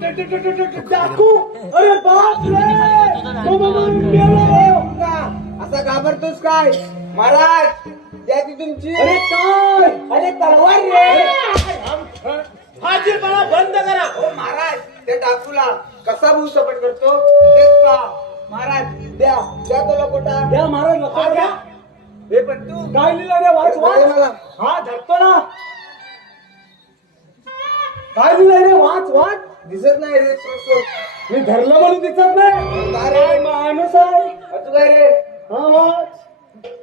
डाकू अरे बाप रे असा घाबरतोस काय महाराज त्याची तुमची अरे काय अरे तलवार रे फाजीलपणा बंद करा हो महाराज त्या डाकूला कसा भूसपट करतो तेच का महाराज द्या द्या तो लकोटा द्या महाराज लकोटा द्या हे पण तू काय लिहिलं रे वाच अरे वाच मला. हा धरतो ना काय लिहिलंय रे वाच वाच दिसत नाही रे सोड मी धरलं म्हणून दिसत नाही काय रे? काय माणूस आहे तू काय रे हा वाच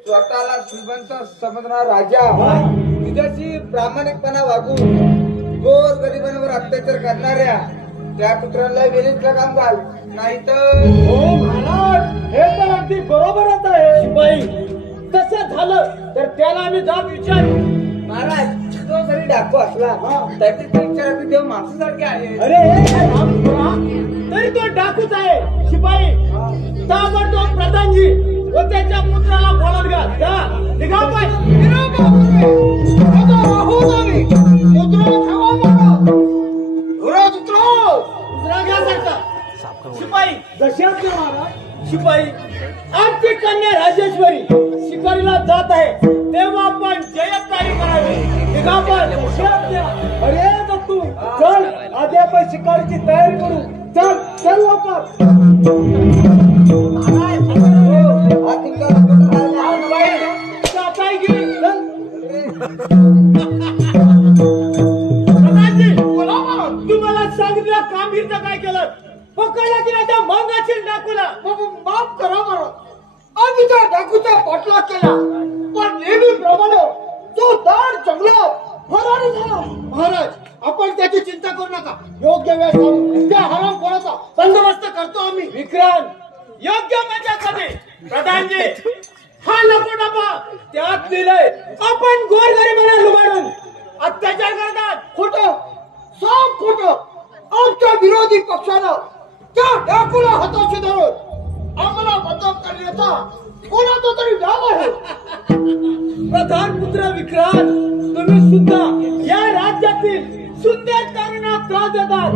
स्वतःला श्रीमंत समजणारा राजा हा. तुझ्याशी प्रामाणिकपणा वागून गोर गरिबांवर अत्याचार करणाऱ्या त्या कुत्र्याला वेलीतलं काम घाल नाही तर हो महाराज हे तर अगदी बरोबरच आहे शिपाई तसं झालं तर त्याला आम्ही जाब विचारू महाराज तो जरी डाकू असला हा. तर ते विचारात देव माणसासारखे आहे अरे हे काय रामपुरा? तरी तो डाकूच आहे शिपाई ताबडतोब प्रधानजी व त्याच्या पुत्राला बोलत घाल जा निघा पाय शिपाई जशाच ना महाराज शिपाई आमची कन्या राजेश्वरी शिकारीला जात आहे तेव्हा आपण जयकारी करावी निघा पाय जशाच द्या. अरे दत्तू चल आधी आपण शिकारीची तयारी करू चल चल लवकर हा तुमचा लकोटा राहिला. काय घे चल प्रधानजी, तुम्हाला सांगितलं कामगिरीचं काय केलं पकडला की नाही त्या मंगाशील डाकूला माफ करा मला आम्ही त्या डाकूचा पाठलाग केला पण नेहमीप्रमाणे तो दार जंगलात फरारी झाला. महाराज आपण त्याची चिंता करू नका योग्य वेळ सांगू त्या हराम कोणाचा बंदोबस्त करतो आम्ही विक्रांत योग्य म्हणजे कधी प्रधानजी हा नको डबा त्यात दिलंय आपण गोरगरिबांना लुबाडून अत्याचार करतात खोटं साफ खोटं आमच्या विरोधी पक्षाला त्या डाकूला हाताशी धरून आम्हाला बदनाम करण्याचा कोणाचा तरी डाव आहे. प्रधान पुत्र विक्रांत तुम्ही सुद्धा या राज्यातील सुंदर तरुणांना त्रास देतात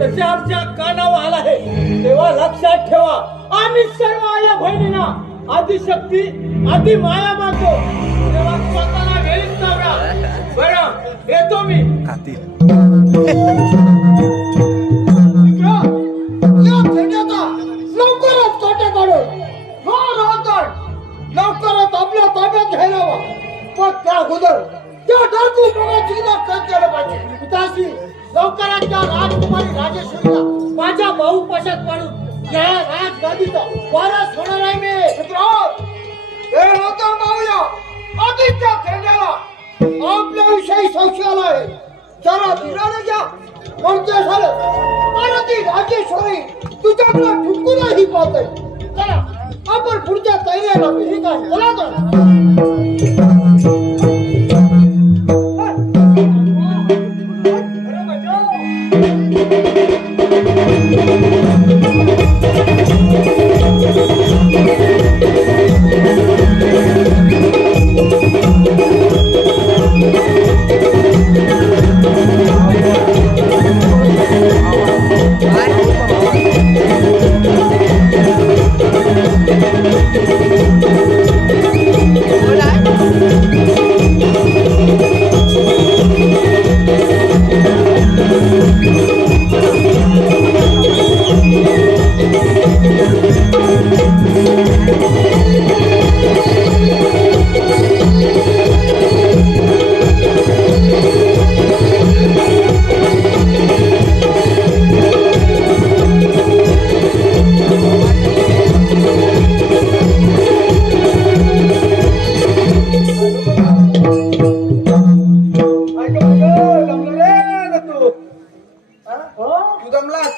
तसे आमच्या कानावर आला आहे तेव्हा लक्षात ठेवा आम्ही सर्व आया बहिणींना आदिशक्ती आदि माया मानतो तेव्हा स्वतःला वेळीच सावरा. बरं येतो मी या खेड्याचा लवकरच तोटे काढून हा राहतात लवकरच आपल्या ताब्यात घ्यायला हवा पण त्या अगोदर त्या डाकू प्रमाची कैद केलं पाहिजे. पिताश्री लवकरात त्या राजकुमारी राजेश्वरीला माझ्या भाऊ पशात पाडून या राजगादीचा वारस होणार आहे मी. मित्रांनो, हे नंतर पाहूया आधीच्या खेड्याला आपल्याविषयी संशय आला आहे जरा धीराने घ्या कोणते झालं आणि ती राजेश्वरी तुझ्याकडे ठुकूनही पाहते. चला आपण पुढच्या तयारीला ठीक आहे चला तर तू जमलास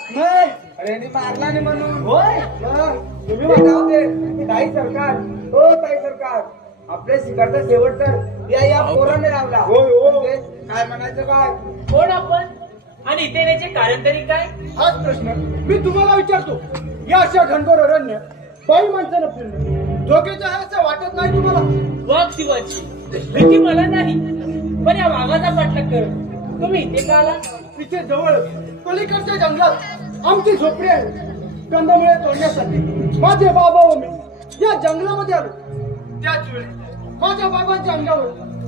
अरे यांनी मारला नाही म्हणून होय तुम्ही जाऊ दे ताई सरकार हो ताई सरकार आपल्या शिकारचा शेवट तर या पोराने लावला होय, हो. म्हणजे काय म्हणायचं काय कोण आपण आणि इथे येण्याचे कारण तरी काय? हाच प्रश्न मी तुम्हाला विचारतो या अशा घनघोर अरण्य बाई माणसानं फिरणं धोक्याचं आहे असं वाटत नाही तुम्हाला वाघ शिवाची भीती मला नाही पण या वाघाचा पाठलाग कर तुम्ही इथे का आला तिथे जवळ पलीकडच्या जंगलात आमची झोपडी आहे. कंदमुळे तोडण्यासाठी माझे बाबा व मी या जंगलामध्ये आलो. त्याच वेळी माझ्या बाबांच्या अंगावर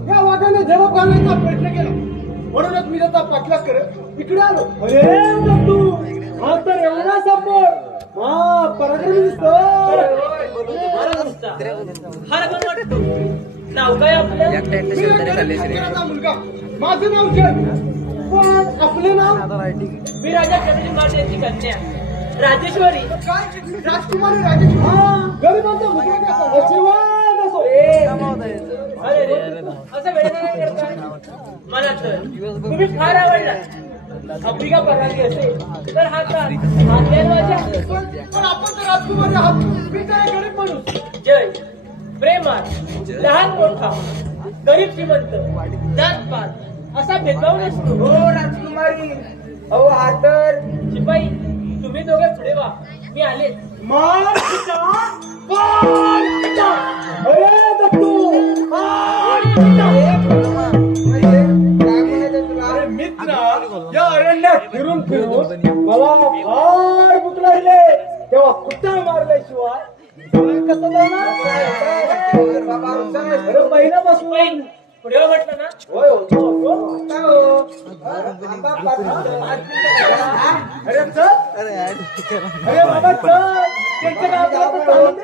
या वाघाने झडप घालण्याचा प्रयत्न केला. म्हणूनच मी त्याचा पाठलाग करत इकडे आलो. अरे दत्तू, हा तर एवढा समोर हा पराक्रमी दिसतोय. फार पण वाटतो. नाव काय आपलं? मी एक गरीब शेतकऱ्याचा मुलगा. माझं नाव जय. पण आपले नाव मी राजा चंद्रशेखर यांची कन्या राजेश्वरी. काय? राजकुमारी राजेश. गरिबांचा मुलगा कसा? आशीर्वाद असो. अरे रे, असं वेळेला नाही करताय. मला तर तुम्ही फार आवडला. आफ्रिका परवानगी असेल तर हात माझ्या. पण आपण तर राजकुमारी आहात. मी तर एक गरीब माणूस. जय प्रेमात लहान मोठा गरीब श्रीमंत जात पात असा भेदभाव नसतो. हो राजकुमारी. अहो हा तर शिपाई तुम्ही दोघे पुढे व्हा, मी आले. मार पिता, मार पिता. अरे दत्तू, मार पिता. अरे मित्र, या अरण्यात फिरून मला फार भूक लागले. तेव्हा कुठं मारल्याशिवाय कसं जाणार? अरे पहिल्यापासून पुढे व्हा म्हटलं ना. होय अरे चल. अरे बाबा चल. त्यांच्या गावात चालू दे.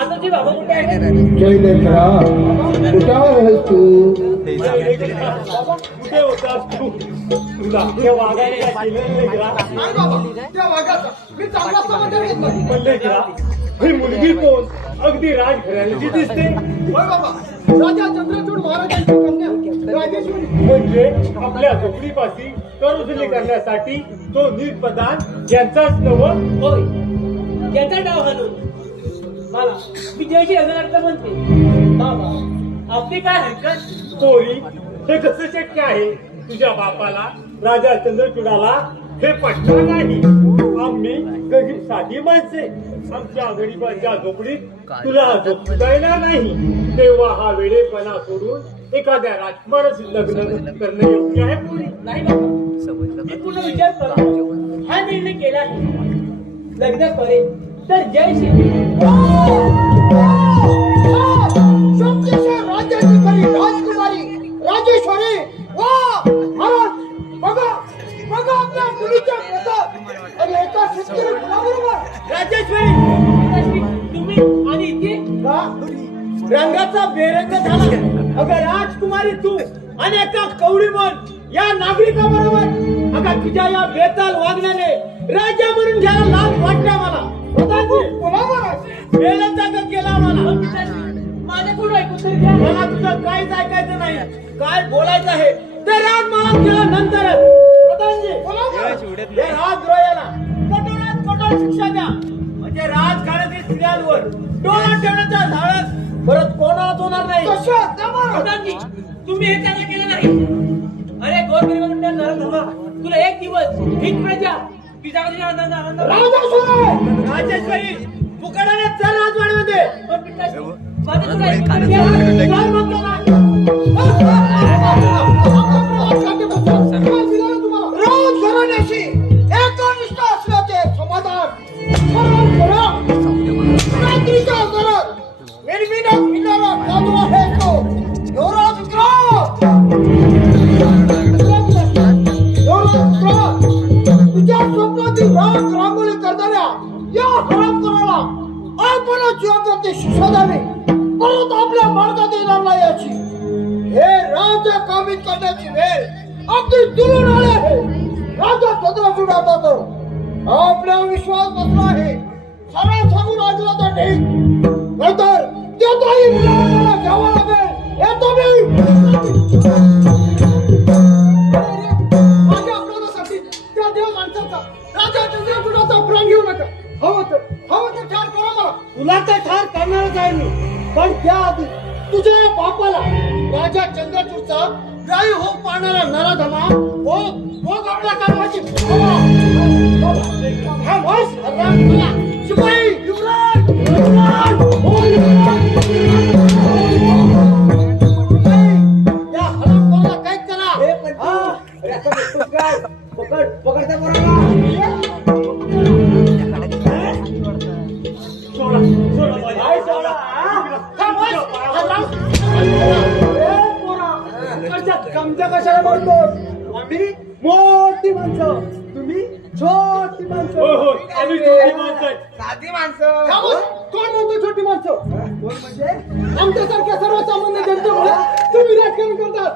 आता ते बाबा कुठे आहे? जय लेकरा, कुठं आहेस तू? बाबा कुठे होतास तू? तुला त्या वाघाने काय केलं लेकरा? नाही बाबा, त्या वाघाचा मी चांगला समाचार घेतला. पण लेकरा, ही मुलगी कोण? अगदी राजघराण्याची दिसते. होय बाबा, राजा चंद्रचूड महाराजांची कन्या राजेश्वरी. म्हणजे आपल्या झोपडीपाशी करउजली करण्यासाठी तो नीलप्रधान यांचाच नव. होय, याचा डाव घालून मला मी जयशी रंगनाथ म्हणते. बाबा आपली काय हरकत? पोरी, हे कसं शक्य आहे? तुझ्या बापाला राजा चंद्रचूडाला हे पटलं नाही. आम्ही गरीब साधी माणसे. आमच्या गरीबांच्या झोपडीत तुला झोपू द्यायला नाही. तेव्हा हा वेडेपणा सोडून एखाद्या राजकुमाराशी लग्न करणं योग्य आहे पोरी? नाही बाबा, मी पुन्हा विचार करून हा निर्णय केला आहे. लग्न करेल तर जयशी. शक्तिशाली राज्याची खरी राजकुमारी राजेश्वरी. वा महाराज, बघा बघा आपल्या मुलीच्या प्रताप आणि एका शेतकरी मुलाबरोबर. राजेश्वरी, तुम्ही आणि इथे का? रंगाचा बेरंग झाला. अगं राजकुमारी तू आणि एका कवडीमन या नागरिकाबरोबर. अगं तुझ्या या बेताल वागण्याने राजा म्हणून घ्यायला लाज वाटला मला. बेलच जागा केला मला. माझ्या पुढे ऐकून तरी घ्या. मला तुझं काहीच ऐकायचं नाही. काय बोलायचं आहे ते राज मला केल्यानंतरच. प्रधानजी, या राजद्रोहाला कठोरात कठोर शिक्षा द्या. म्हणजे राजकारणातील स्त्रियांवर डोळा ठेवण्याचा धाडस परत कोणालाच होणार नाही. प्रधानजी, तुम्ही हे त्याला केलं नाही. अरे गोरगरिबांना नरधमा, तुला एक दिवस हीच प्रजा पिजाकडे आनंद. राजेश्वरी, फुकटाने चल राजवाड्यामध्ये. माझं तुला ऐकून तरी घ्या. काय म्हणतो ना? राजघराण्याशी एकनिष्ठ असल्याचे समाधान रात्रीच्या अंधारात निर्विनाश मिळणारा जादू आहे तो युवराज विक्रांत. युवराज विक्रांत, तुझ्या स्वप्नातील राग रांगोळी करणाऱ्या या हरामखोराला आपणच योग्य शिक्षा द्यावी. परत आपल्या मार्गात येणार नाही याची हे राज्य काबीज करण्याची वेळ अगदी दुरून आले आहे. राजा चंद्रचूड आता तर आपला विश्वास बसला आहे. सरळ सांगून ऐकला तर ठीक, नंतर त्याचाही मुलाला घ्यावा लागेल. येतो मी. माझ्या अपराधासाठी त्या देव माणसाचा राजा चंद्रचूडाचा प्राण घेऊ नका. हवं तर ठार करा मला. तुला तर ठार करणारच आहे मी. पण त्याआधी तुझ्या बापाला राजा चंद्रचूडचा गायी हो पाहणारा नराधमा हो आपल्या कर्माची शिपाई युवराज, युवराज, हो युवराज. कमच्या कशाला बोलतो आम्ही मोठी माणसं तुम्ही छोटी माणसं आम्ही छोटी माणसं साधी माणसं कोण म्हणतो छोटी माणसं कोण म्हणजे आमच्यासारख्या सर्वसामान्य जनतेमुळे तुम्ही राजकारण करतात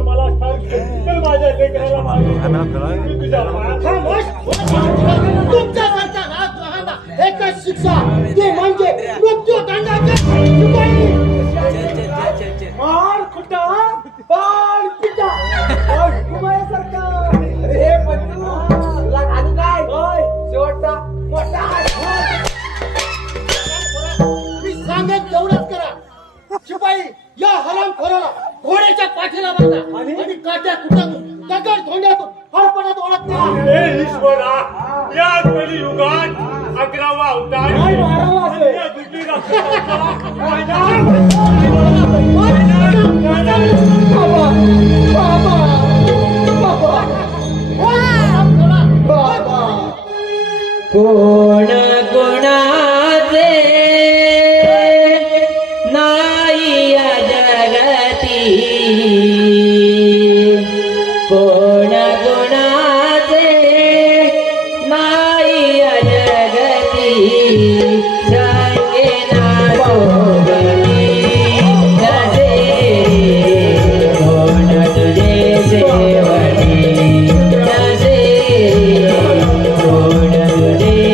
मला माझ्या लेकराला तुमच्यासारख्या राजद्रोहांना एकच शिक्षा ते म्हणजे मृत्यूदंडाचे मार खुटा पार पिटा सरकार हे तुला घालू काय शेवटचा मोठा मी सांगेन तेवढंच करा शिपाई या हरामखोराला घोड्याच्या पाठीला बांधा आणि काट्या कुटातून दगड धोंड्यातून हरपणात ओळख द्या हे ईश्वरा या कलियुगात 11वा अवतार या दुसरी कोण कोणाचे नाही या जगती कोण कोणाचे नाही या जगती सांगे ना सोबती नसे कोण तुझे सेवकी नसे कोण तुझे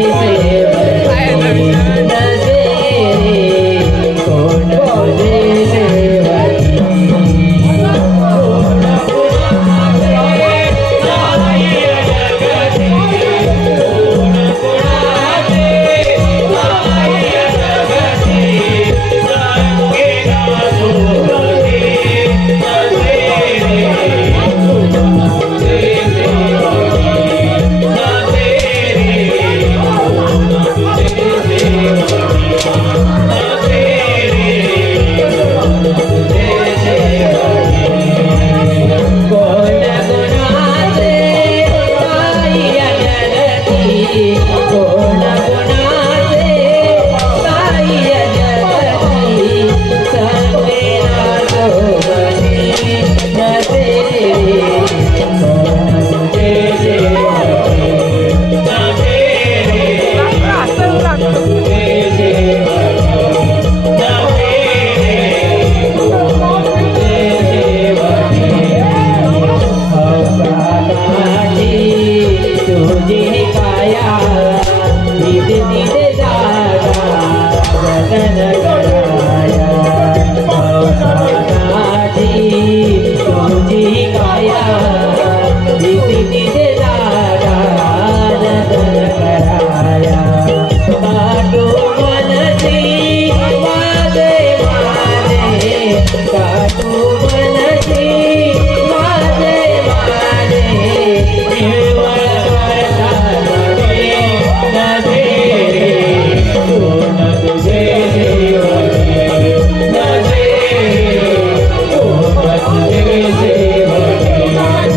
सेवकी नसे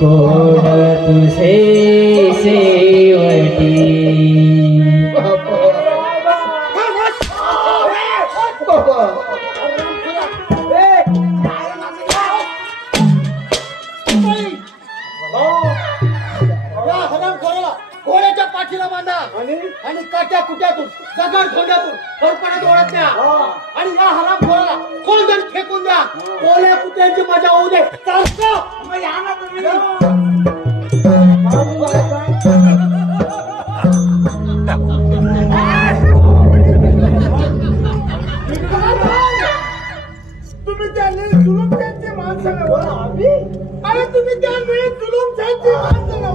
कोण तुझे सेवकी घोड्याच्या पाठीला बांधा आणि काट्या कुट्यातून दगड धोंड्यातून हरपणात ओळख द्या आणि या हरामखोराला कोण जण फेकून द्या कोल्या कुत्यांची मजा होऊ दे चालतं या ना तुम्ही त्याने जुलूम त्यांची माणसाला बोला अरे तुम्ही त्याने जुलूम त्यांची माणसाला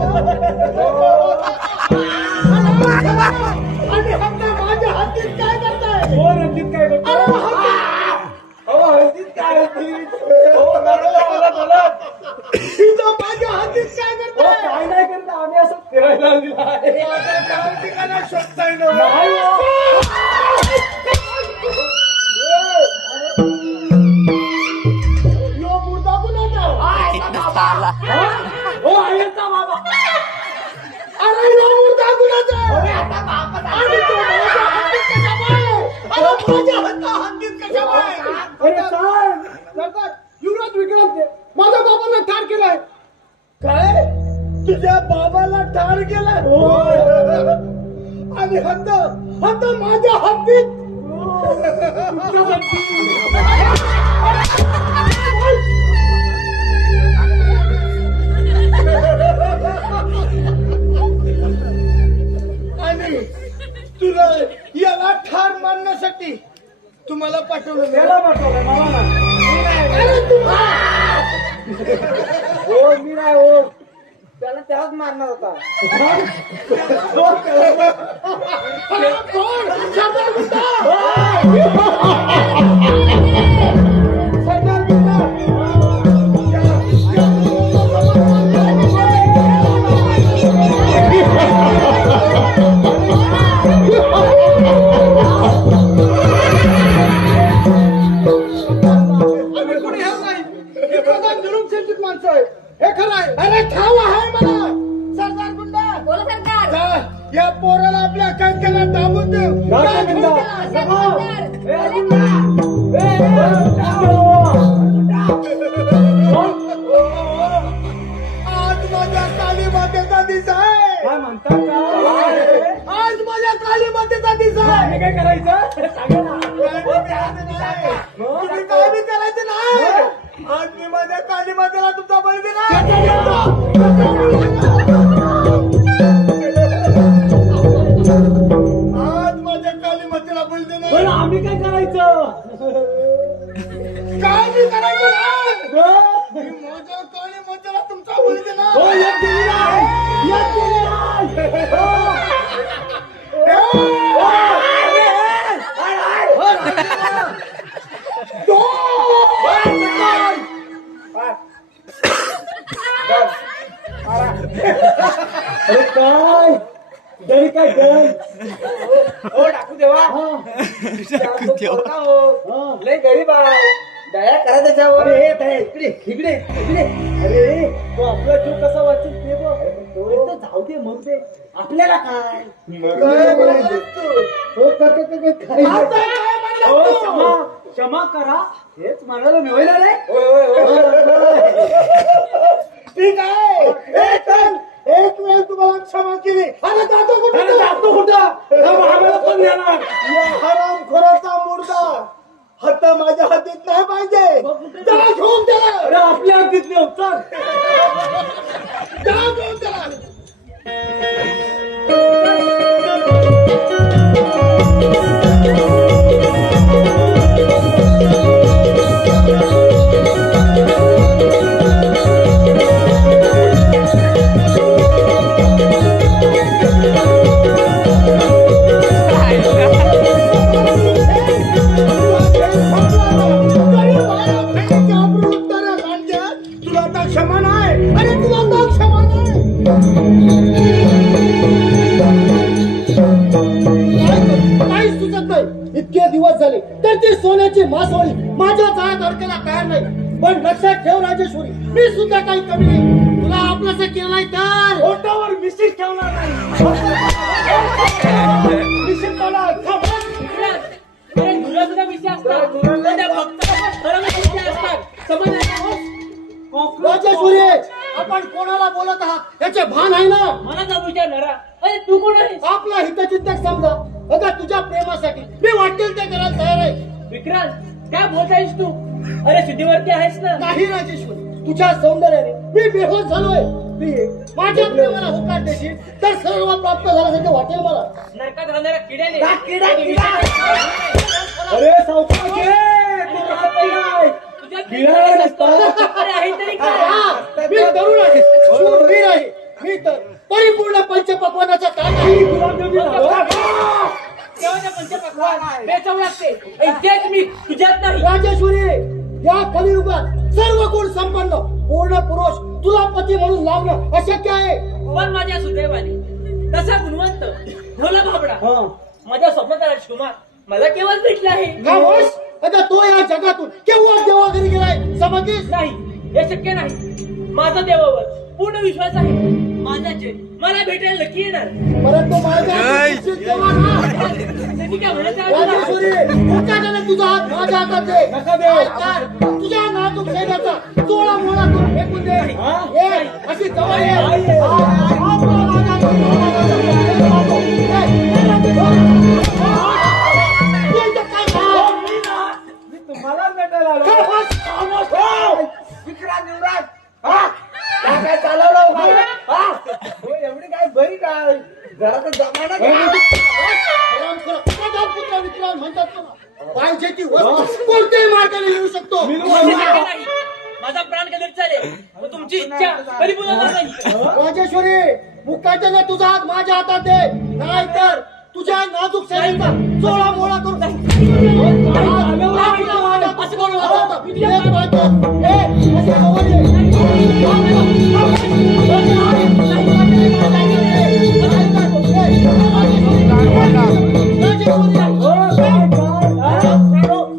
आणि हक्का माझ्या हातीत काय करताय हो रणजित काय करताय रणजित काय माझ्या हातीत काय करताय काय नाही करत आम्ही असं फिरायला ठिकाणा शोधताय ना हो आईचा बाबा. अरे नवरा कुणाचा? आणि तो माझ्या हद्दीत कसा बाहेर? अरे माझ्या हद्दीत कसा बाहेर? अरे साहेब, सरदार, युवराज विक्रम माझ्या बाबांना ठार केलाय. काय तुझ्या बाबाला ठार केला? आणि हद्द हद्द माझ्या हद्दीत. आणि तुला याला ठार मारण्यासाठी तुम्हाला पाठवलं. त्याला पाठवलंय, मला नाही. अरे तू हो मी नाही हो, त्याला त्यालाच मारणार होता. कोण? सरदार गुंडा. सरदार गुंडा. आम्ही कोणी ह्यात नाही. हे प्रधान जुलूम शेतीत माणसं आहे. हे खरं आहे. अरे ठाव आहे मला. सरदार गुंडा, बोला सरकार. जा, या पोराला आपल्या कैद्याला दाबून देऊ. जा, घेऊन जा. आज माझ्या काली मातेचा दिस आहे. काय म्हणतात का? आज माझ्या काली मातेचा दिस आम्ही आहे. काय करायचं सांगा ना. तुम्ही काय बी करायचं नाही. आज मी माझ्या काली मातेला तुमचा बळी देणार. आज माझ्या काली मातेला बळी पण देणार. आम्ही काय करायचं? काय बी करायचं नाही. हो, मी माझ्या काली मातेला तुमचा बळी देणार. एक दिली नाही. एक दिली नाही. अरे काय तरी काय हो टाकू देवा लय गरीब आहे, दया करा त्याच्यावर. इकडे इकडे इकडे. अरे तो आपला जीव कसा वाचेल ते बघ. तो तर जाऊ दे मग ते आपल्याला काय. काय बोलायचं तू? हो काय आता काय म्हणला हो तू? क्षमा क्षमा करा हेच म्हणायला मिळवलं रे. ठीक आहे. एक वेळ तुम्हाला क्षमा केली. अरे जातो कुठे? जातो कुठं आम्हाला कोण देणार? या हरामखोराचा मुर्दा हत्ता माझ्या हातीत नाही पाहिजे. त्याला घेऊन त्याला. अरे आपल्या अगदीच नाही चल. त्याला घेऊन त्याला. तुला आता क्षमा नाही. अरे तुला आता क्षमा नाही. काही सुचत नाही. इतके दिवस झाले तर ती सोन्याची मासोळी माझ्या जाळ्यात अडकायला तयार नाही. पण लक्षात ठेव राजेश्वरी, मी सुद्धा काही कमी नाही. तुला आपलंसं केलं नाही तर पोटावर मिशीच ठेवणार नाही. मिशीच ठेवणार. अरे तुला सुद्धा विषय असतात, पण त्या भक्ताला पण खरं विषय असतात. समज राजेश्वरी, आपण कोणाला बोलत आहात याचे भान आहे ना. मला का विचारणारा? अरे तू कोण आहेस? आपला हितचिंतक समजा. अगं तुझ्या प्रेमासाठी मी वाटेल ते करायला तयार आहे. विक्रांत काय बोलतायस तू? अरे शुद्धीवरती आहेस ना? नाही राजेश्वरी, तुझ्या सौंदर्याने मी बेहोश झालोय. प्रिये, माझ्या प्रेमाला होकार देशील तर सर्व प्राप्त झाल्यासारखं वाटेल मला. नरकात राहणाऱ्या किड्याने अरे सावकाश घे. तू राहत नाही. तुझ्या किड्याला असतं. अरे आहे तरी काय? हा, मी तरुण आहे, शूरवीर आहे. मी तर परिपूर्ण पंचपक्वानाचा ताट आहे. केव्हाच्या पंचपक्वान्न बेचव लागते. तेच मी तुझ्यात नाही. राजेश्वरी, या कलियुगात सर्व गुण संपन्न पूर्ण पुरुष तुला पती म्हणून लावणं अशक्य आहे. पण माझ्या सुदैवाने तसा गुणवंत भोला भाबडा माझ्या स्वप्नात राजकुमार मला केव्हाच भेटला आहे. का होस? आता तो या जगातून केव्हा देवा घरी गेलाय समजलीस? नाही, हे शक्य नाही. माझा देवावर पूर्ण विश्वास आहे. माझा जय मला भेटायला नक्की येणार. परंतु माझ्या दिवशी तेव्हा ना, त्यांनी काय म्हणायचं आहे तुला? राजेश्वरी, मुक्काटाने तुझा हात माझ्या हातात दे. काय कर? तुझ्या नाजूक शरीराचा चोळा मोळा करून फेकून दे. ये, अशी जवळ ये. आपला माझा मी तुम्हाला भेटायला आलो. विक्रांत युवराज, काय चालवलं एवढी काय बरी काय घरात जमाना विक्रांत म्हणतात ना, पाहिजे ती वस्तू कोणत्याही मार्गाने येऊ शकतो. नाही. माझा प्राण कधी चालेल मग तुमची इच्छा कधी पूर्ण होणार नाही. राजेश्वरी, मुक्काटाने तुझा हात माझ्या हातात दे, नाहीतर तुझ्या नाजूक शरीराचा चोळा मोळा करून असं करू नका.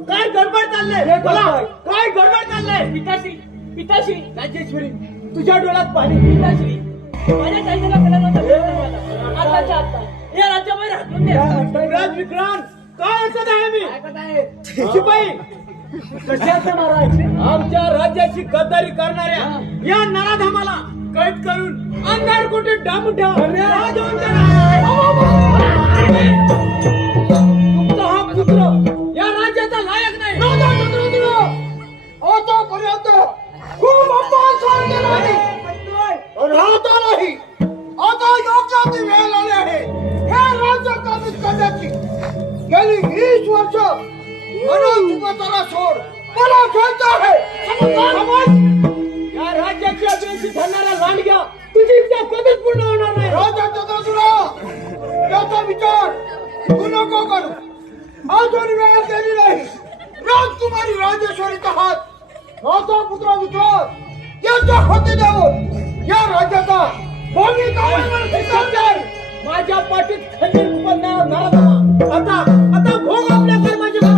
काय गडबड चाललंय बोला, काय गडबड चाललंय? पिताश्री पिताश्री राजेश्वरी, तुझ्या डोळ्यात पाणी. पिताश्री माझ्या काहीतरी आताच्या आता या राज्यामध्ये हाकलून द्या. विक्रांत, विक्रांत, काय ऐकत आहे मी? शिपाई, कशाचं महाराज? आमच्या राज्याची गद्दारी करणाऱ्या या नराधमाला कैद करून अंधार कुठे डांब तुमचा हा पुत्र या राज्याचा लायक नाही. आतापर्यंत खूप अपमान सहन केला आहे. पण आता नाही, आता योग्य वेळ आली आहे हे राज्य काबीज करण्याची. गेली 20 वर्ष म्हणून तुम्हाला सोड मला खेळता आहे. समज, या राज्याची अभिनेत्री ठरणाऱ्या लांडग्या तुझी इच्छा कधीच पूर्ण होणार नाही. राजा तुला याचा विचार तू नको करू. अजून वेळ गेली नाही. राजकुमारी राजेश्वरीचा हात माझा पुत्र विक्रांत याच्या हाती द्यावं. या राज्याचा भोगी कामावर ठिकाण. माझ्या पाठीत खंजीर खुपसणारा नराधमा आता आता भोग आपल्या कर्माचे करा.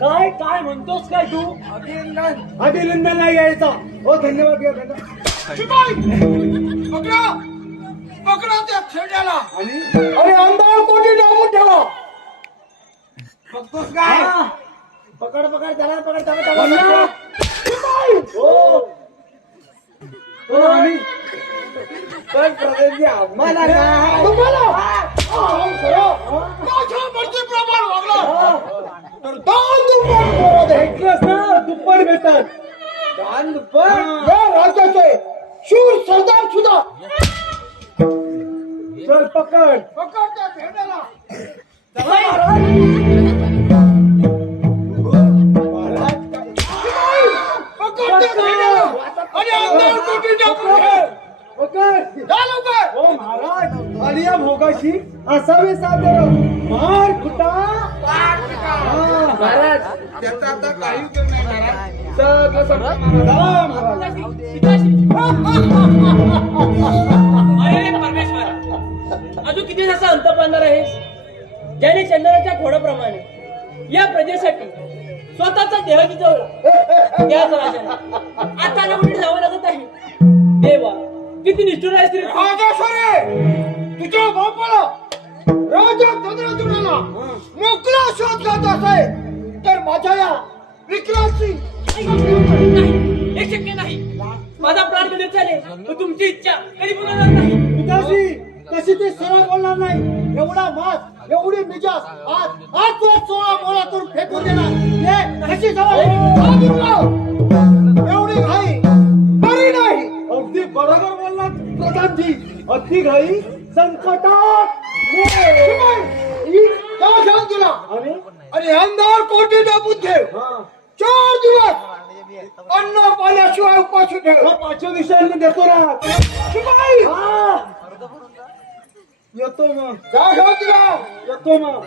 काय काय म्हणतोस काय तू? अभिनंदन नाही यायचा. हो, धन्यवाद घ्या, धन्यवाद. शिपाई, पकडा पकडा त्या छेड्याला. अरे अंधार कोटी डांबून ठेवा. बघतोस काय? पकड पकड त्याला पकड त्याला. आम्ही पण प्रगती आम्हाला काय माझ्या मर्जीप्रमाणे वागला तर दान दुप्पट भेटलंच ना, दुप्पट भेटतात. दान दुप्पट. या राज्याचे शूर सरदार सुद्धा चल पकड. पकड त्या छेड्याला. पकड त्या छेड्याला आणि अंधार कोटी टाकून ठेव. पकड. जा लवकर. हो महाराज, आलिया भोगाशी असावे सादर. मार खुटा. महाराज, त्याचा आता काही उपयोग नाही महाराज. सगळं संपलं महाराज. पिताश्री अरे परमेश्वरा, अजून किती दिवसाचा अंत पाहणार आहे? ज्याने चंद्राच्या खोडाप्रमाणे या प्रजेसाठी स्वतःचा देह जिजवला त्याच राजाला आता ना कुठे जावं लागत आहे. देवा, किती निष्ठुर आहे श्री. राजेश्वरी, तुझ्या बापाला राजा चंद्रचूडाला मोकळा शोध घात असे तर माझ्या या विक्रांतची नाही, हे शक्य नाही. माझा प्राण कधी चालेल तर तुमची इच्छा कधी पूर्ण होणार नाही. पिताश्री, तशी ती सरळ बोलणार नाही. एवढा मास, एवढी मिजाज आज तो 16 मोळा करून फेकून देणार. ये, कशी सवय? एवढी घाई बरी नाही. अगदी बरोबर बोललात प्रधानजी. अगदी घाई संकटात. का घेऊन तुला आणि आणि अंधार कोटी दाबून ठेव. 4 दिवस अन्न पाण्याशिवाय उपाशी ठेव. 5व्या दिवशी देतो ना. शिपाई, येतो मग जा घेऊन तिला. येतो मग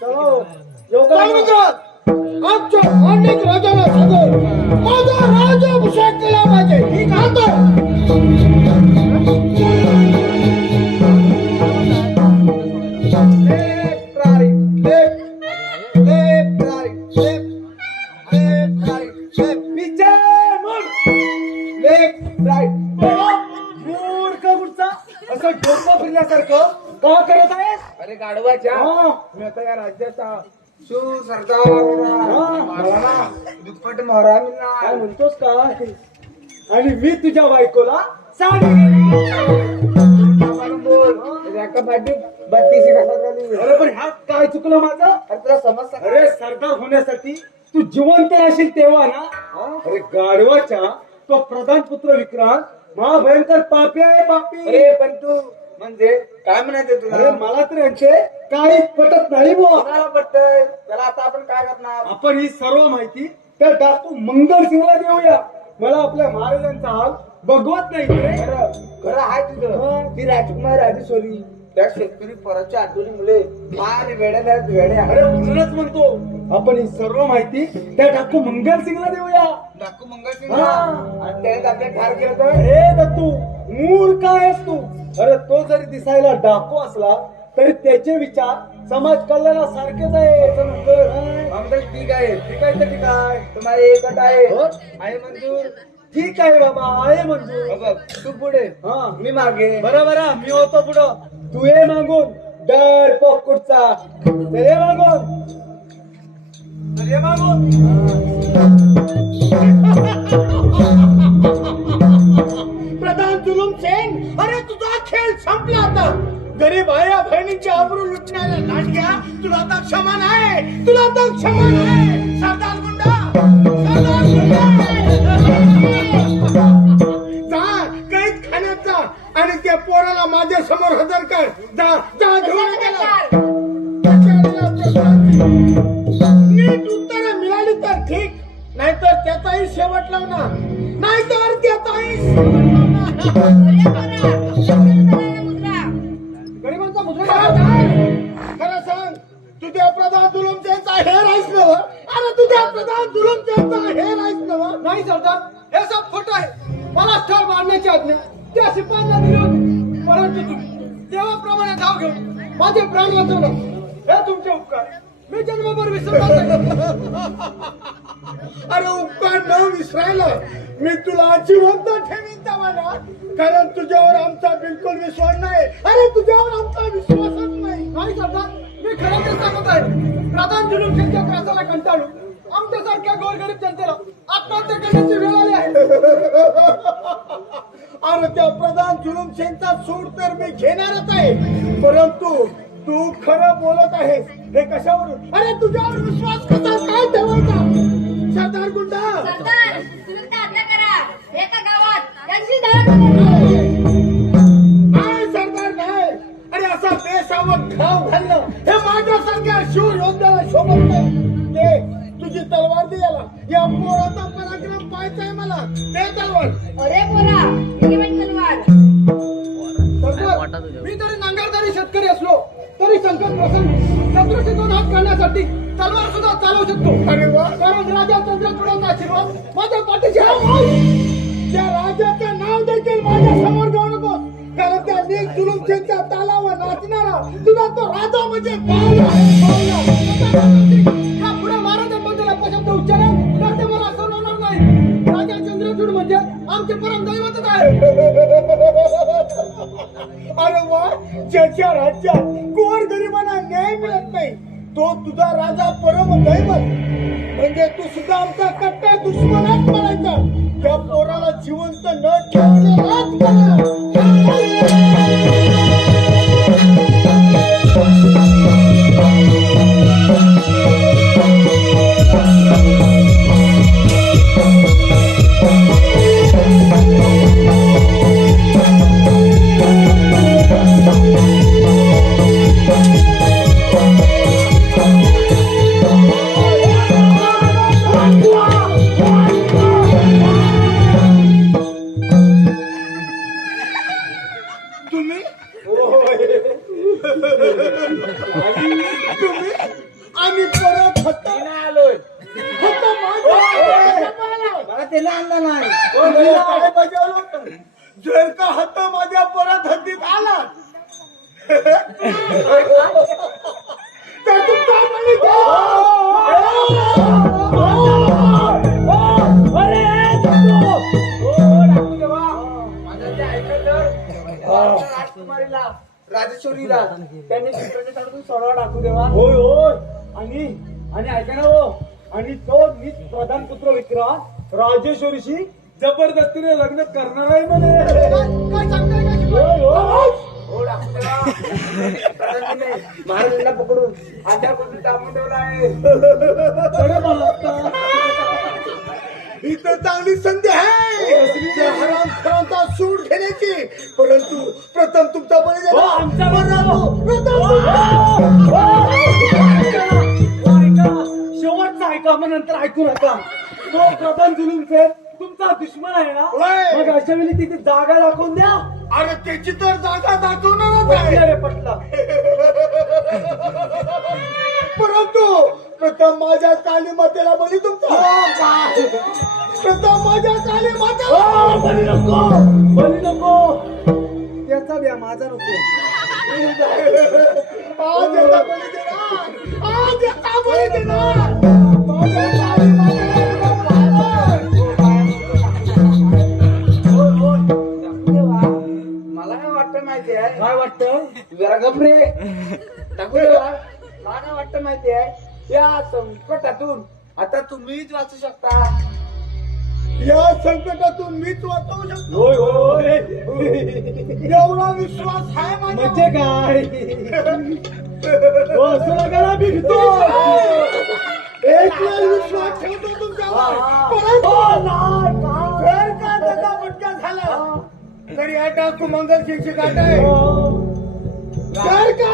चला हो. येऊ का चल मग? मित्र, आमच्या अनेक राजाला सांगून माझा राज्याभिषेक केला पाहिजे. ठीक आहे Left, right, left, left, right, left, left, right, left. पीछे मुड़. Left, right. मूर्ख कुठचा असं डोकं फिरल्यासारखं का करत आहेस? अरे गाढवाच्या हा. मी आता या राज्याचा सरदार मला ना दुप्पट महाराज काय म्हणतोस काय? आणि मी तुझ्या बायकोला साडी अरे पण ह्यात काय चुकलं माझं? तुला समजतं का? अरे सरदार होण्यासाठी तू जिवंत असेल तेव्हा ना. अरे गाढवाच्या तो प्रधान पुत्र विक्रांत महाभयंकर पापी आहे पापी. अरे पण तू म्हणजे काय म्हणायचं अरे तुला मला तर यांचे काही पटत नाही बुवा. कोणाला पटतंय त्याला आता आपण काय करणार आपण ही सर्व माहिती त्या डाकू मंगल सिंगला देऊया. मला आपल्या महाराजांचा हाल बघवत नाही रे. खरं आहे तुझं ती राजकुमार राजेश्वरी त्या शेतकरी परतच्या आतुरी मुले फार वेड्या अरे म्हणूनच म्हणतो आपण ही सर्व माहिती त्या डाकू मंगल सिंगला देऊया. डाकू मंगल सिंग हा. आणि त्याने आपल्या ठार केलं तर अरे दत्तू मूर्ख आहेस तू. अरे तो जरी दिसायला डाकू असला तरी त्याचे विचार समाज कल्याणासारखेच आहे. आमचं ठीक आहे ठीक आहे तर ठीक आहे. तुम्हाला एकट आहे हो? आहे मंजूर ठीक आहे बाबा आहे मंजूर. बघ, तू पुढे हा मी मागे बरोबर मी होतो पुढं. तू ये मागून डर पोकुटचा. चल ये मागून. चल ये मागून. प्रधान जुलूम सेन अरे तुझा खेळ संपला आता गरीब आया बहिणींची आबरू लुटणाऱ्या लांडग्या तुला आता क्षमा नाही तुला आता क्षमा नाही सरदार गुंडा सरदार गुंडा जा कैद खाण्यात जा आणि त्या पोराला माझ्या समोर हजर कर जा जा घेऊन गेला नीट उत्तर मिळाली तर ठीक नाहीतर त्याचाही शेवट लावणार नाहीतर त्याचाही शेवट गरिबांचा मुद्रा खरं सांग तुझ्या प्रधान जुलूमचेचा हेर आहेस नव अरे तुझ्या प्रधान जुलूमचेचा हेर आहेस नव नाही सरदार हे सब खोट आहे मला स्थळ मारण्याची आज्ञा त्या शिपायांना दिली होती परंतु तुम्ही देवाप्रमाणे धाव घेऊन माझे प्राण वाचवलं हे तुमचे उपकार मी जन्मभर विसरणार नाही. अरे उपकार न विसरायला मी तुला जिवंत ठेवीन ना कारण तुझ्यावर आमचा बिलकुल विश्वास नाही अरे तुझ्यावर आमचा विश्वासच नाही सरदार मी खरं ते सांगत आहे प्रधान जुलूमच्या त्रासाला कंटाळून आमच्यासारख्या गोरगरीब जनतेला आत्महत्या करण्याची वेळ आली आहे. अरे त्या प्रधान जुलूमशेंचा सूड तर मी घेणारच आहे परंतु तू खरं बोलत आहेस हे कशावरून अरे तुझ्यावर विश्वास कसा काय ठेवायचा सरदार गुंडा सरदार तुरुंत हत्या करा एका गावात त्यांची दळण नाही सरदार नाही अरे असा बेसावत घाव घालणं हे माझ्यासारख्या शूर योद्ध्याला शोभत नाही ते तुझी तलवार दे याला या पोराचा पराक्रम पाहायचा आहे मला दे तलवार अरे पोरा ही म्हणजे तलवार सरदार मी तरी नांगरदारी शेतकरी असलो तरी संकट प्रसंग शत्रूचे दोन हात करण्यासाठी तलवार सुद्धा चालवू शकतो अरे वा कारण राजा चंद्रचूडांचा आशीर्वाद माझ्या पाठीशी आहे त्या राजाचं नाव देखील माझ्या समोर घेऊ नकोस कारण त्या नील जुलूमच्या तालावर नाचणारा तुझा तो राजा म्हणजे बावला आहे, बावला. या पुढे महाराजांबद्दल अपशब्द उच्चारण तर ते मला सहन होणार नाही राजा चंद्रचूड म्हणजे आमचे परम दैवतच आहे. अरे वा ज्याच्या राज्यात गोर गरिबांना न्याय मिळत नाही तो तुझा राजा परम दैवत म्हणजे तू सुद्धा आमचा कट्टा दुश्मनात म्हणायचा त्या पोराला जिवंत न ठेवणे तर तुमचा बळी द्या. राजकुमारीला राजेश्वरीला त्यांनी चित्राच्या ताडून सोडवा टाकू देवा. होय होय आणि आणि ऐका ना हो आणि तो नीच प्रधान पुत्र विक्रांत राजेश्वरीशी जबरदस्तीने लग्न करणार आहे म्हणे. काय सांगताय का शिवाजी? होय होय हो टाकू देवा. दादाजीने महाराजांना पकडून आध्यापासून टाकून ठेवला आहे. कडे बोलता. ही तर चांगली संधी आहे त्या हरामखोरांचा सूड घेण्याची. परंतु प्रथम तुमचा बळी हो, द्या. आमचा बळी द्या. प्रथम ऐका शेवटचा ऐका मग नंतर ऐकू नका. तो प्रधान जुलूमचे तुमचा दुश्मन आहे ना होय. मग अशा वेळी तिथे जागा दाखवून द्या. अरे त्याची तर जागा दाखवणारच आहे. पटलं रे, पटलं. परंतु प्रथम माझ्या काली मातेला बळी तुमचा. प्रथम माझ्या काली मातेला बली नको बली नको त्याचा द्या माझा नको. आज याचा बळी देणार. आज याचा बळी देणार. माझ्या काली मातेला मला काय वाटतं माहिती आहे काय वाटतं जरा गमरे टाकू देवा. मला काय वाटतं माहिती आहे या संकटातून आता तुम्हीच वाचू शकता. या संकटातून मीच वाचवू शकतो. होय होय एवढा विश्वास आहे माझ्या. म्हणजे काय हो, असं नका ना, मी भीतो. एक वेळ विश्वास ठेवतो तुमच्यावर. परंतु जर का त्याचा फटका झाला तर या टाकू मंगल शिक्षक आहे. जर का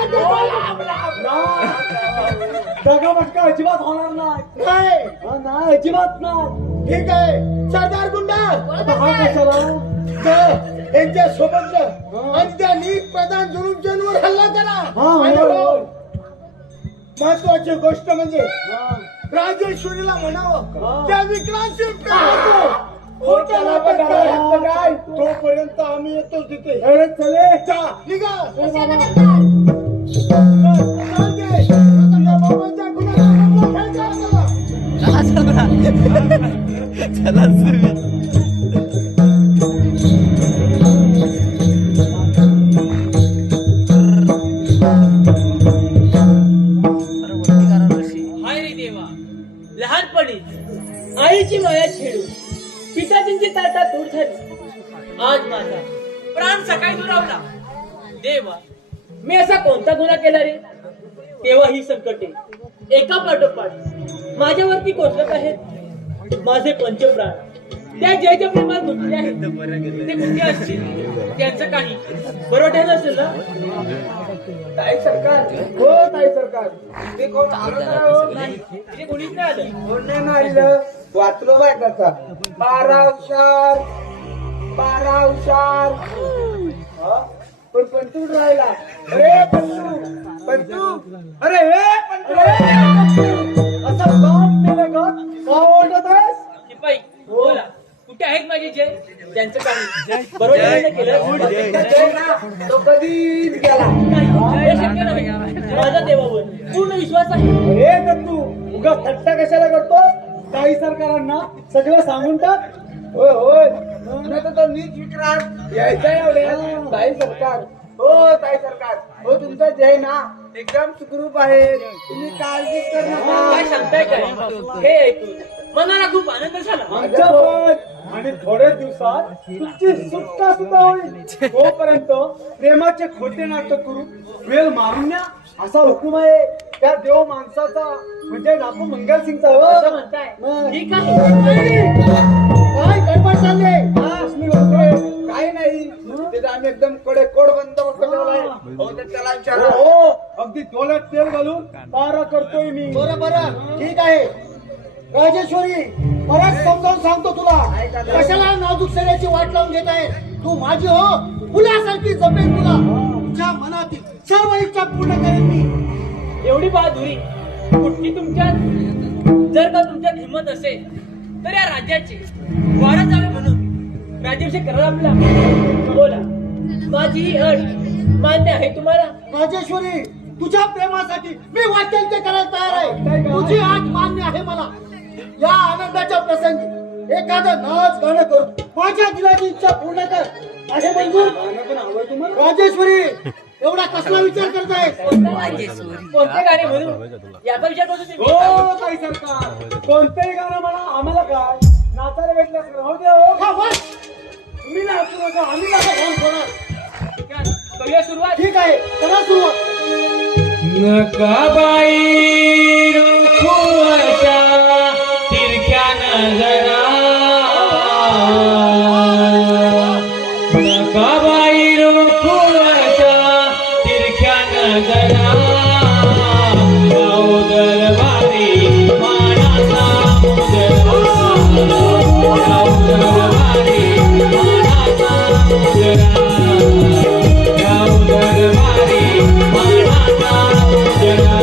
दगा फटका अजिबात होणार नाही. नाही हा, नाही अजिबात नाही. ठीक आहे सरदार गुंडा. आता हा कशाला यांच्या सोबत आणि त्यांनी प्रधान जुलूमजनवर हल्ला करा. हा, आणि होय, हो, होय. महत्वाची गोष्ट म्हणजे हा. राजेश्वरीला म्हणावं हा. त्या विक्रांतशी प्रेम होतं. खोटं नाटक काय? तोपर्यंत आम्ही येतो तिथे. एवढे चले जा, निघा. कशाला करतात? चालते. तुझ्या बाबांच्या गुन्ह्याचा खेळ करा मला. हाय रे देवा लहानपणी आईची माया छेडून पिताजींची ताटात दूर झाली. आज माझा प्राण सकाळी दुरावला. देवा मी असा कोणता गुन्हा केला रे? तेव्हा ही संकटे एका पाठोपाठ माझ्यावरती कोसळत आहेत. माझे पंचप्राण त्या जयच्या प्रेमात गुंतले आहेत. ते कुठे असतील त्यांचं काही बरोबर नसेल ना. ताई सरकार हो ताई सरकार ते कोण आलं नाही हो. नाही ते कोणीच नाही आलं. कोण नाही आलं. वाचलो बाय त्याचा 12 हुशार 12 हुशार. हा? पण पंतू कुठं राहिला. अरे पंतू अरे हे पंतू असं काम केलं का का ओरडत आहेस? शिपाई बोला कुठे आहेत माझे जय? त्यांचं काही बरोबर नाही केलं. तो कधीच गेला. नाही, हे शक्य नाही. माझा देवावर पूर्ण विश्वास आहे. हे दत्तू उगा थट्टा कशाला करतो? काही सरकारांना सगळं सांगून टाक. होय होय नाही तर तो नीच विक्रांत यायचा एवढ्या. ताई सरकार हो ताई सरकार हो तुमचा जय ना एकदम सुखरूप आहे. तुम्ही काळजी कर काय नका. सांगताय काय? हे ऐकून मनाला खूप आनंद झाला. आमच्या पण आणि थोड्या दिवसात तुमची सुटका सुद्धा होईल. तोपर्यंत प्रेमाचे खोटे नाटक करू वेळ मारून न्या असा हुकूम आहे त्या देव माणसाचा म्हणजे नाकू मंगल सिंगचा. असं म्हणताय ठीक आहे. काय गडबड चालले? मी म्हणतोय काही नाही तिथं आम्ही एकदम कोड बंदोबस्त ठेवलाय. हो तर त्याला हो विचारा. हो अगदी डोळ्यात तेल घालून पारा करतोय मी. बरं बरं ठीक आहे. राजेश्वरी परत समजावून सांगतो तुला. कशाला नाजूक सऱ्याची वाट लावून घेत आहे. तू माझी हो फुलासारखी जपेन तुला. तुझ्या मनातील सर्व इच्छा पूर्ण करेन मी. एवढी बहादुरी कुठली तुमच्यात? जर का तुमच्यात हिंमत असेल तर या राज्याचे वारा जावे म्हणून राज्याभिषेक करा आपला. बोला माझी ही अट मान्य आहे तुम्हाला? राजेश्वरी, तुझ्या प्रेमासाठी मी वाटेल ते करायला तयार आहे. तुझी आठ मान्य आहे मला. या आनंदाच्या प्रसंगी एखादं नाच गाणं करू, माझ्या दिलाची इच्छा पूर्ण कर. आहे मंजूर? राजेश्वरी, एवढा कसला विचार करताय? कोणते गाणे म्हणू याचा विचार करत होते मी. हो ताई सरकार, कोणतंही गाणं म्हणा, आम्हाला काय नाचायला भेटलं असं राहू द्या. हो हा, बस. तुम्ही नाचू नका, आम्ही नका काम होणार. करूया सुरुवात. ठीक आहे, करा सुरुवात. नकाबाई रुखुवाच्या तिरख्या नजरा, नकाबाई रुखुवाच्या तिरख्या नजरा, गाव दरबारी मानाचा मुजरा, गाव दरबारी मानाचा मुजरा, गाव दरबारी मानाचा मुजरा.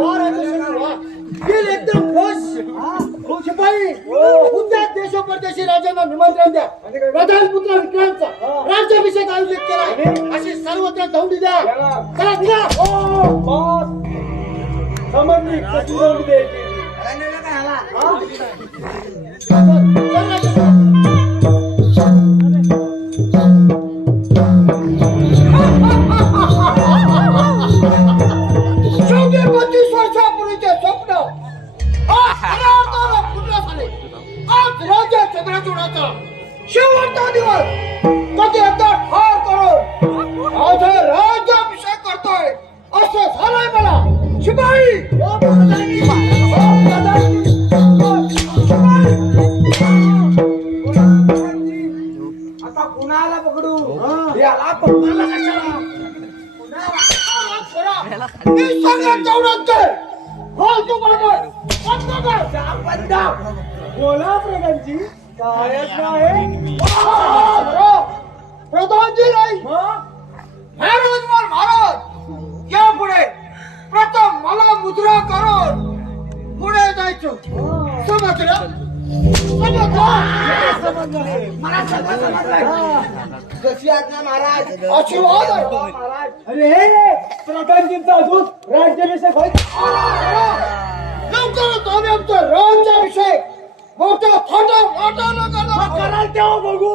वा, राजेश्वरी, वा. दिल एकदम खुश. शिपाई, उद्या देशोपरदेशी राजांना निमंत्रण द्या. प्रधानपुत्र विक्रांतचा राज्याभिषेक आयोजित केला अशी सर्वत्र धौंडी द्या. चला, निघा. हो बॉस, समजली कशी जाऊन द्यायची. चल, राजेश्वरी. शेवटी 25 वर्षापूर्वीचे स्वप्न आज खऱ्या अर्थानं पूर्ण झाले. आज राजा चंद्रचूडाचा शेवटचा दिवस कधी एकदा ठार करून आज राज्याभिषेक करतोय असं झालंय मला. शिपाई, ओ प्रधानी, ओ प्रधानी, शिपाई. आता कुणाला पकडू? याला पकडला कशाला? मी सांगेन तेवढंच कर. फालतू बडबड बंद कर. बोला प्रधानजी, काय आहे? प्रधानजी नाही, महाराज बोल महाराज. या पुढे प्रथम मला मुद्रा करून पुढे जायचं. समजलं? मला सगळं समजलंय. जशी आज्ञा महाराज. आशीर्वाद आहे. अरे प्रधानजींचा अजून राज्याभिषेक व्हायचा. लवकरच आम्ही आमचा राज्याभिषेक मोठ्या थाटा माटानं कराल तेव्हा बघू.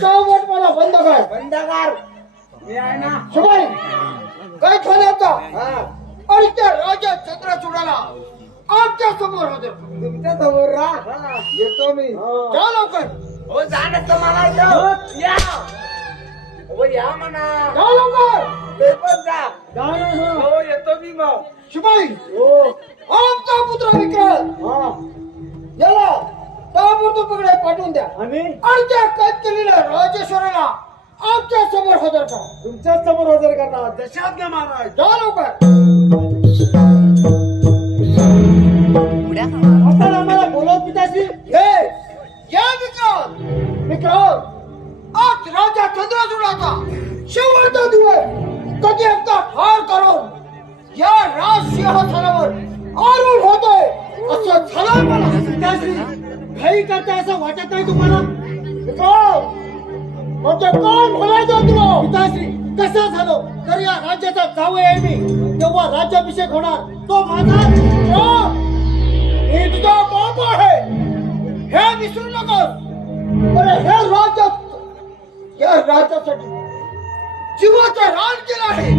सावट मला बंद कर. बंद कर. मी आहे ना. शिवाय काय खाण्याचा आणि त्या राजा चंद्रचूडाला आमच्या समोर होते. तुमच्या समोर राहा. येतो मी. जा लवकर. हो जाणत मला या हो या म्हणा. जा लवकर. ते पण जा. जाणार ना. हो येतो मी मग. शिवाई हो. आमचा पुत्र विक्रांत हा. याला ताबडतोब पकडे पाठवून द्या आणि आणि त्या कैद केलेल्या राजेश्वराला आमच्या समोर हजर करा. तुमच्याच समोर हजर करणार. दशात घ्या महाराज. जा लवकर. आपण आम्हाला बोलवत पिताश्री. हे या विक्रांत. विक्रांत, आज राजा चंद्रचूडाचा शेवटचा दिवस कधी एकदा ठार करून या राज सिंहासनावर आरूढ होतोय तुम्हाला पिताश्री घाई करताय असं वाटत नाही तुम्हाला? म्हणजे कोण बोलायचं तुला? पिताश्री कसं झालं तर या राज्याचा जावई आहे मी, तेव्हा राज्याभिषेक होणार तो माझा. मी तुझा बाप आहे हे विसरू नकोस. अरे हे राज्य या राज्यासाठी जीवाचं रान केलं आहे.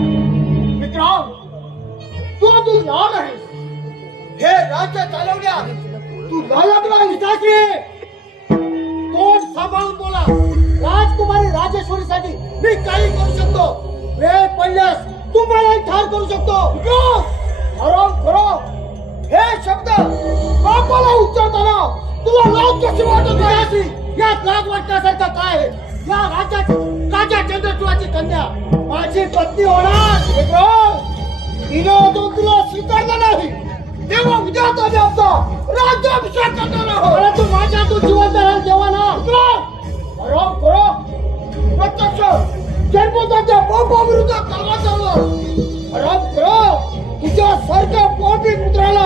मित्रा तू लहान आहे, हे राज्य चालवण्यात तू लायक नाही. पिताश्री तोंड सांभाळून बोला. राजकुमारी राजेश्वरीसाठी मी काही करू शकतो, वेळ पडल्यास तुम्हाला ठार करू शकतो. हराम खरो हे शब्द बापाला उच्चारताना तुला लाज कशी वाटत नाही? पिताश्री यात लाज वाटण्यासारखं काय आहे? या राज्यात राजा चंद्रचूडाची कन्या माझी पत्नी होणार. तिनं जो तुला स्वीकारला नाही तेव्हा उद्या आम्ही आमचा राज्याभिषेक करणार आहोत. परंतु माझ्या तू जिवंत राहील तेव्हा ना. हराम खरो प्रत्यक्ष जन्मदात्या बापाविरुद्ध कारवाई चालवा. हराम खरो तुझ्या सारख्या पापी पुत्राला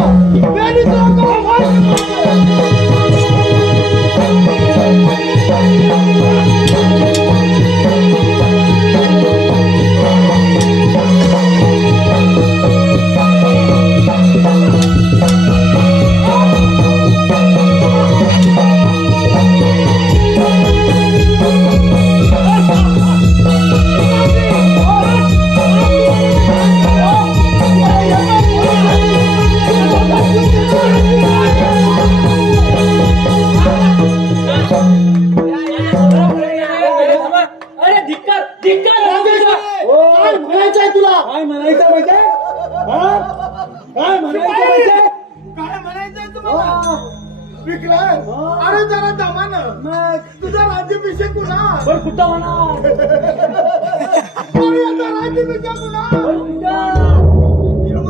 अरे धिक्कार धिक्कार काय म्हणायचंय तुला? काय म्हणायचं पाहिजे? काय म्हणायचं पाहिजे? काय म्हणायचंय तुम्हाला? विक्रांत अरे जरा दमानं मग तुझा राज्याभिषेक होणार. पण कुठं होणार? अरे आता राज्याभिषेक होणार.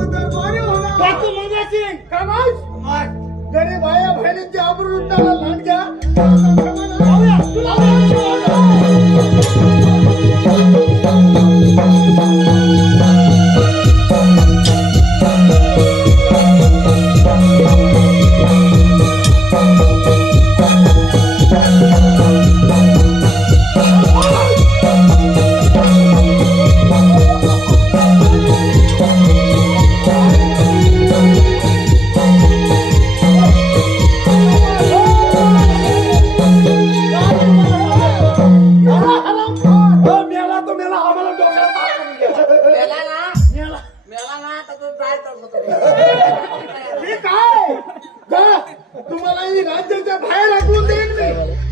दरबारी होणार. काकू मगासिंग का नाही? गरीब आया बहिणींची आबरू लुटणारा लांडग्या तुम्हाला ही राज्याच्या बाहेर हाकलून देईन मी.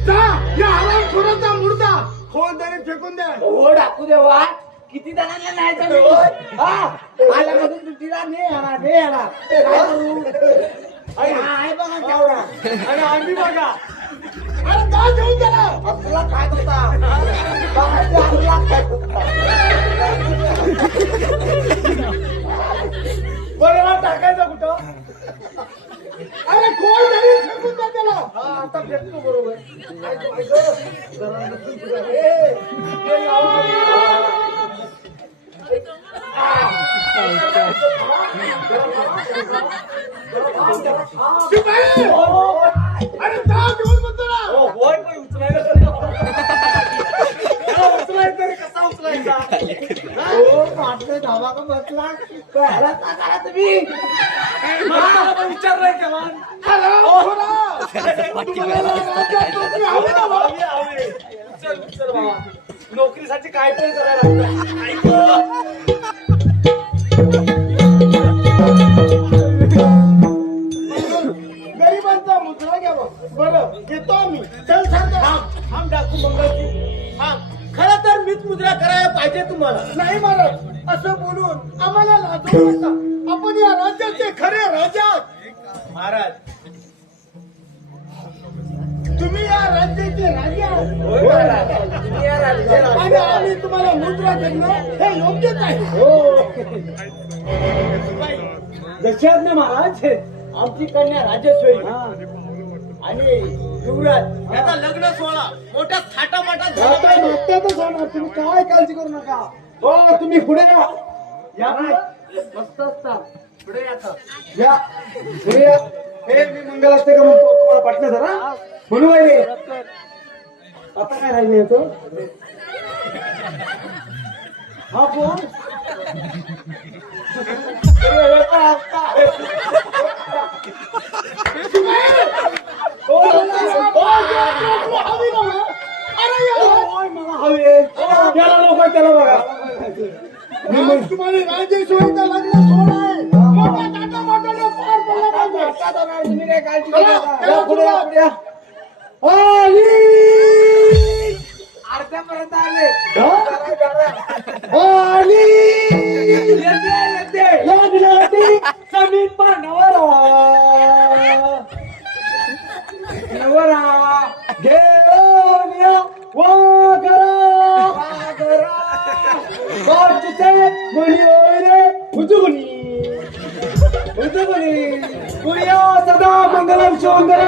जा या हरामखोराचा मुर्दा खोल दरीत फेकून द्या. हो डाकू देवा किती जणांना नाही चालू आल्यापासून तुझीला नाही येणार काय करू? आहे बघा तेवढा आणि आम्ही बघा अरे का घेऊन गेला? आपला काय करता आपला काय करता बरं टाकायचं कुठं? अरे खोल दरीत फेकून द्या त्याला. आता फेकतो बरोबर. शिपाई! अरे जा घेऊन बसतो ना. होय पण उचलायला उचलायचं तरी कसा उचलायचा? आपले धावा का बसला तुम्ही विचारलंय केला चल बाबा नोकरीसाठी काय तरी करायला गरिबांचा मुद्रा घ्यावा. बरं येतो आम्ही. चल सांग थांब डाकू मंगळची थांब. खरं तर मीच मुद्रा करायला पाहिजे तुम्हाला. नाही महाराज असं बोलून आम्हाला लाजवू नका. आपण या राज्याचे खरे राजा आहात. महाराज तुम्ही या राज्याचे राजा आहात. होय महाराज. आणि आम्ही तुम्हाला मुद्रा देणं हे योग्यच आहे. जसे आहेत ना महाराज आमची कन्या राजेश्वरी हा. आणि युवराज याचा लग्न सोहळा मोठ्या थाटामाटात झाला आता पाहिजे. मागतातच होणार. तुम्ही काय काळजी करू नका. हो तुम्ही पुढे या. या मस्त असतात पुढे याचं. या पुढे या. हे मी मंगलाष्टक म्हणतो, तुम्हाला पटलं जरा म्हणू राहिले. आता काय राहिले याचं? हा फोन मला हवे. त्याला लवकर त्याला बघा. तुम्हाला राजेश्वरीचं लग्न सोहळा आहे. मोठ्या ताटामाटाने पार पडला पाहिजे. तुम्ही काय काळजी करू चला, नका. चला, या पुढे या, सुरुवात. पुढे या. आली अर्ध्यापर्यंत आले. आली येते जमीन पानावरा नवरा घेऊन या वागरा बाजूचे मुली वगैरे हुजुगुनी गुडिया सदा मंगलम शिवंगरा